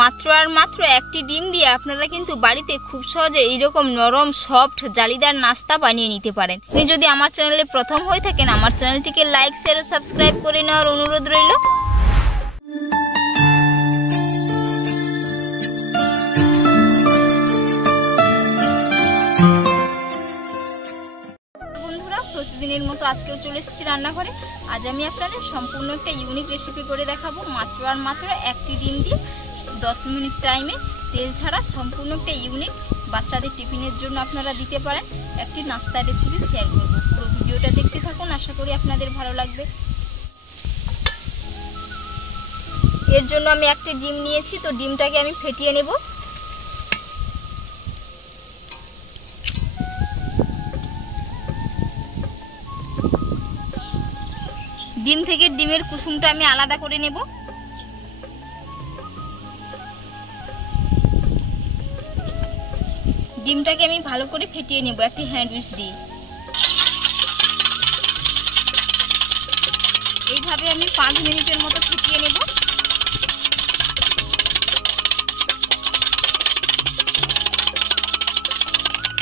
মাত্র আর মাত্র একটি ডিম দিয়ে আপনারা কিন্তু বাড়িতে খুব সহজে এইরকম নরম সফট জালিদার নাস্তা বানিয়ে নিতে পারেন। আপনি যদি আমার চ্যানেলে প্রথম হয়ে থাকেন, আমার চ্যানেলটিকে লাইক শেয়ার ও সাবস্ক্রাইব করে নেওয়ার অনুরোধ রইল। বন্ধুরা, প্রতিদিনের মতো আজকেও চলে এসেছি রান্নাঘরে। আজ আমি আপনাদের সম্পূর্ণ একটা ইউনিক রেসিপি করে দেখাবো। মাত্র আর মাত্র একটি ডিম দিয়ে 10 মিনিট টাইমে তেল ছাড়া সম্পূর্ণ একটা ইউনিক বাচ্চাদের টিফিনের জন্য আপনারা দিতে পারেন একটি নাস্তার রেসিপি শেয়ার করব। পুরো ভিডিওটা দেখতে থাকুন, আশা করি আপনাদের ভালো লাগবে। এর জন্য আমি একটি ডিম নিয়েছি, তো ডিমটাকে আমি ফেটিয়ে নেব। ডিম থেকে ডিমের কুসুমটা আমি আলাদা করে নেব। ডিমটাকে আমি ভালো করে ফেটিয়ে নেব একটি হ্যান্ড উইচ দিয়ে। এইভাবে আমি 5 মিনিটের মতো ফেটিয়ে নেব।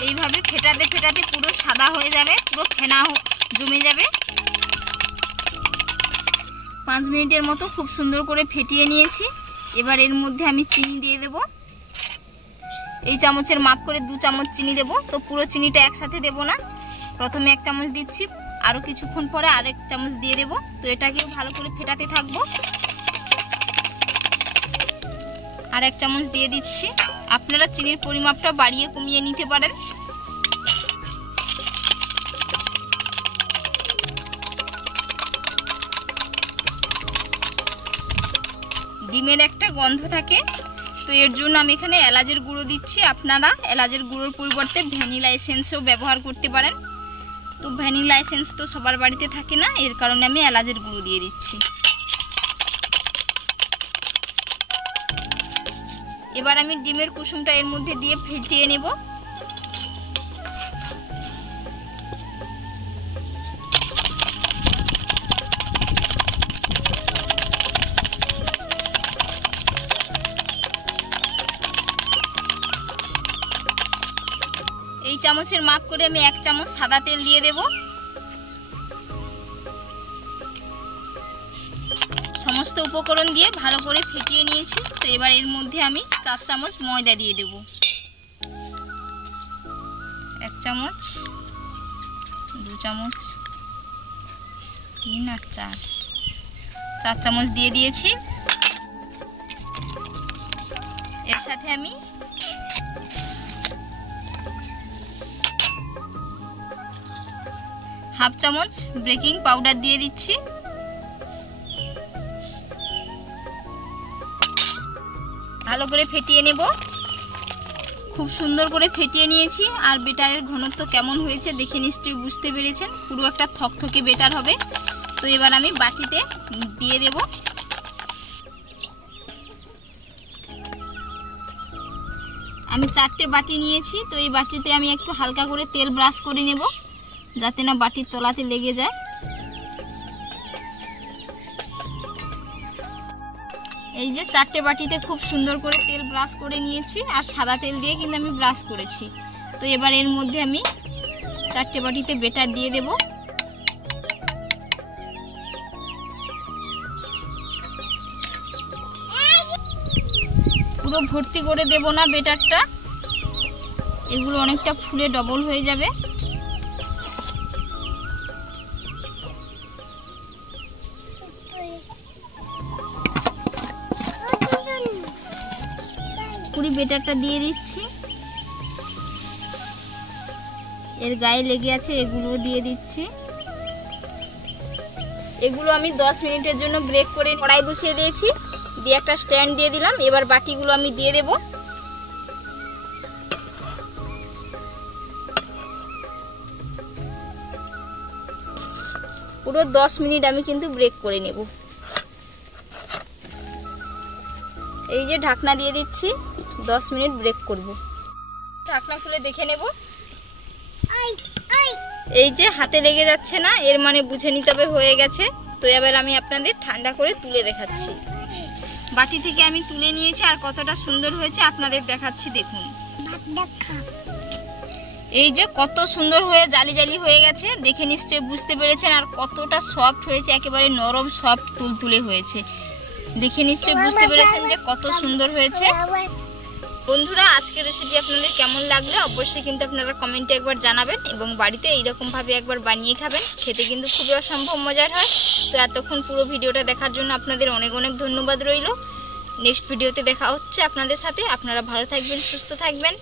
এইভাবে ফেটাতে ফেটাতে পুরো সাদা হয়ে যাবে, পুরো ফেনা জমে যাবে। 5 মিনিটের মতো খুব সুন্দর করে ফেটিয়ে নিয়েছি। এবার এর মধ্যে আমি চিনি দিয়ে দেব। এই চামচের মাপ করে 2 চামচ চিনি দেব। তো পুরো চিনিটা একসাথে দেব না, প্রথমে 1 চামচ দিচ্ছি, আরো কিছুক্ষণ পরে আরেক চামচ দিয়ে দেব। তো এটাকে ভালো করে ফেটাতে থাকবো। আর 1 চামচ দিয়ে দিচ্ছি। আপনারা চিনির পরিমাপটা বাড়িয়ে কমিয়ে নিতে পারেন। ডিমের একটা গন্ধ থাকে, তো এর জন্য আমি এখানে এলাচের গুঁড়ো দিচ্ছি। আপনারা এলাচের গুঁড়োর পরিবর্তে ভ্যানিলা এসেন্সও ব্যবহার করতে পারেন। তো ভ্যানিলা এসেন্স তো সবার বাড়িতে থাকে না, এর কারণে আমি এলাচের গুঁড়ো দিয়ে দিচ্ছি। এবার আমি ডিমের কুসুমটা এর মধ্যে দিয়ে ফেটিয়ে নেব। এই চামচের মাপ করে আমি 1 চামচ সাদা তেল দিয়ে দেব। সমস্ত উপকরণ দিয়ে ভালো করে ফেটিয়ে নিয়েছি। তো এবার এর মধ্যে আমি 4 চামচ ময়দা দিয়ে দেব। 1 চামচ, 2 চামচ, 3 আর 4 চামচ দিয়ে দিয়েছি। এর সাথে আমি হাফ চামচ বেকিং পাউডার দিয়ে দিচ্ছি। ভালো করে ফেটিয়ে নেব। খুব সুন্দর করে ফেটিয়ে নিয়েছি। আর বেটারের ঘনত্ব কেমন হয়েছে দেখে নিশ্চয়ই বুঝতে পেরেছেন, পুরো একটা থকথকে বেটার হবে। তো এবার আমি বাটিতে দিয়ে দেব। আমি 4টে বাটি নিয়েছি। তো এই বাটিতে আমি একটু হালকা করে তেল ব্রাশ করে নেব, যাতে না বাটির তলাতে লেগে যায়। এই যে 4টে বাটিতে খুব সুন্দর করে তেল ব্রাশ করে নিয়েছি, আর সাদা তেল দিয়ে কিন্তু আমি ব্রাশ করেছি। তো এবার এর মধ্যে আমি 4টে বাটিতে বেটার দিয়ে দেব। পুরো ভর্তি করে দেব না বেটারটা, এগুলো অনেকটা ফুলে ডবল হয়ে যাবে। পুরি বেটারটা দিয়ে দিচ্ছি। এর গায়ে লেগে আছে, এগুলো দিয়ে দিচ্ছি। এগুলো আমি 10 মিনিটের জন্য ব্রেক করে কড়াই বসিয়ে দিয়েছি, দিয়ে একটা স্ট্যান্ড দিয়ে দিলাম। এবার বাটিগুলো আমি দিয়ে দেব। পুরো 10 মিনিট আমি কিন্তু ব্রেক করে নেব। এই যে ঢাকনা দিয়ে দিচ্ছি, 10 মিনিট ব্রেক করব। ঢাকনা খুলে দেখে নেব। এই যে হাতে লেগে যাচ্ছে না, এর মানে বুঝে নিতে হবে হয়ে গেছে। তো এবার আমি আপনাদের ঠান্ডা করে তুলে দেখাচ্ছি। বাটি থেকে আমি তুলে নিয়েছি আর কতটা সুন্দর হয়েছে আপনাদের দেখাচ্ছি, দেখুন। এই যে কত সুন্দর হয়ে জালি জালি হয়ে গেছে, দেখে নিশ্চয়ই বুঝতে পেরেছেন। আর কতটা সফট হয়েছে, একেবারে নরম সফট তুলতুলে হয়েছে, দেখে নিশ্চয়ই বুঝতে পেরেছেন যে কত সুন্দর হয়েছে। বন্ধুরা, আজকের রেসিপি আপনাদের কেমন লাগলো অবশ্যই কিন্তু আপনারা কমেন্টে একবার জানাবেন এবং বাড়িতে এইরকম ভাবে একবার বানিয়ে খাবেন, খেতে কিন্তু খুবই অসম্ভব মজার হয়। তো এতক্ষণ পুরো ভিডিওটা দেখার জন্য আপনাদের অনেক অনেক ধন্যবাদ রইল। নেক্সট ভিডিওতে দেখা হচ্ছে আপনাদের সাথে। আপনারা ভালো থাকবেন, সুস্থ থাকবেন।